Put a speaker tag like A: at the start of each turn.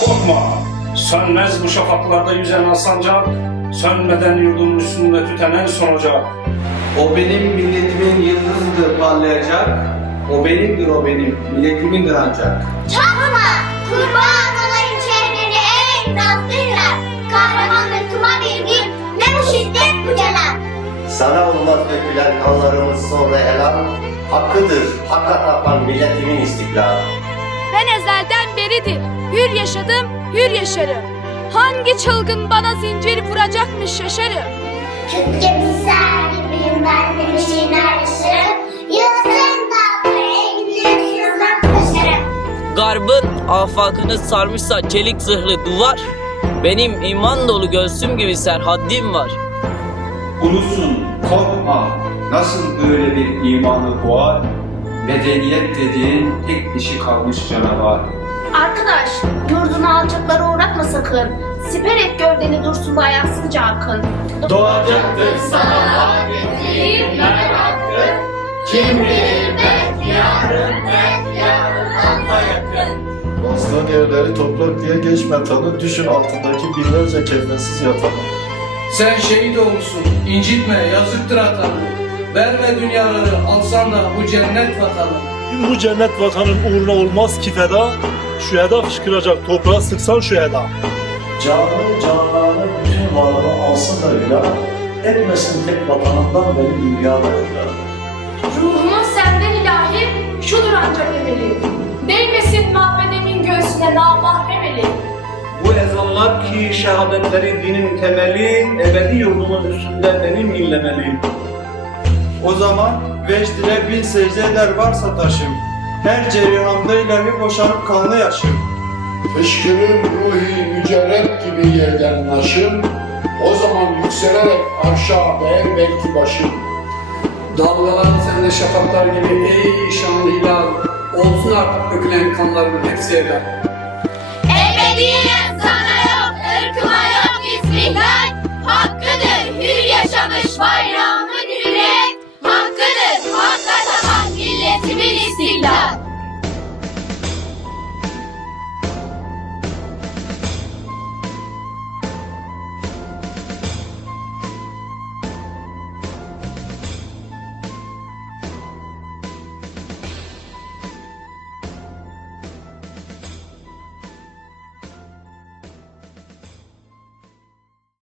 A: korkma. Sönmez bu şafaklarda yüzen asancak, sönmeden yurdumun üstünde tüten en son ocak.
B: O benim milletimin yıldızıdır parlayacak. O benimdir o benim, milletimindir ancak.
C: Çakma! Kurban olayım şehrini en tatlıyla. Kahramanlıkıma bir gün ne bu şiddet bu celal.
D: Sana olmaz dökülen kanlarımız sonra helal, hakkıdır, hakka tapan milletimin istiklal.
E: Ben ezelden beridir. Hür yaşadım, hür yaşarım. Hangi çılgın bana zincir vuracakmış şaşarım.
C: Kütlemsel gibiyim ben demişin arışım. Yılsın dalga eğilir yıldan taşarım.
F: Garbın afakını sarmışsa çelik zırhlı duvar. Benim iman dolu göğsüm gibi serhaddim var.
G: Ulusun korkma nasıl böyle bir imanı boğar Medeniyet dediğin tek dişi kalmış canavar
H: Arkadaş, yurdunu alçaklara uğratma sakın. Siper et gövdeni dursun da ayaksızca akın.
B: Doğacaktır sana adetliğin yarattı. Kim bilir belki yarın, belki yarından da yakın.
I: Bastığın yerleri toprak diye geçme tanı, düşün altındaki binlerce kefensiz yatanı.
J: Sen şehit olmuşsun, incitme, yazıktır atanı. Verme dünyaları, alsan da bu cennet vatanı.
K: Bu cennet vatanın uğruna olmaz ki feda. Şu eda fışkıracak toprağa sıksan şu eda.
I: Canı cananı bütün varlığını alsın da ilah, etmesin tek vatanından beni dünyada ilah.
H: Ruhumun senden ilahi, şudur ancak emeli. Değmesin mahvedemin göğsüne namahrem eli.
B: Bu ezanlar ki şehadetleri dinin temeli, ebedi yurdumun üstünde benim inlemeli. O zaman vecdine bin secde eder varsa taşım. Her ceryanımda ileri boşanıp kanlı yaşım.
L: Fışkırır ruhi mücerret gibi yerden naşım. O zaman yükselerek arşa beğen belki başım.
J: Dalgalan sende şafaklar gibi ey şanlı hilal. Olsun artık dökülen kanların hepsi helal. Ebediyen sana yok, ırkıma yok istihlal. Hakkıdır hür yaşamış bayrak.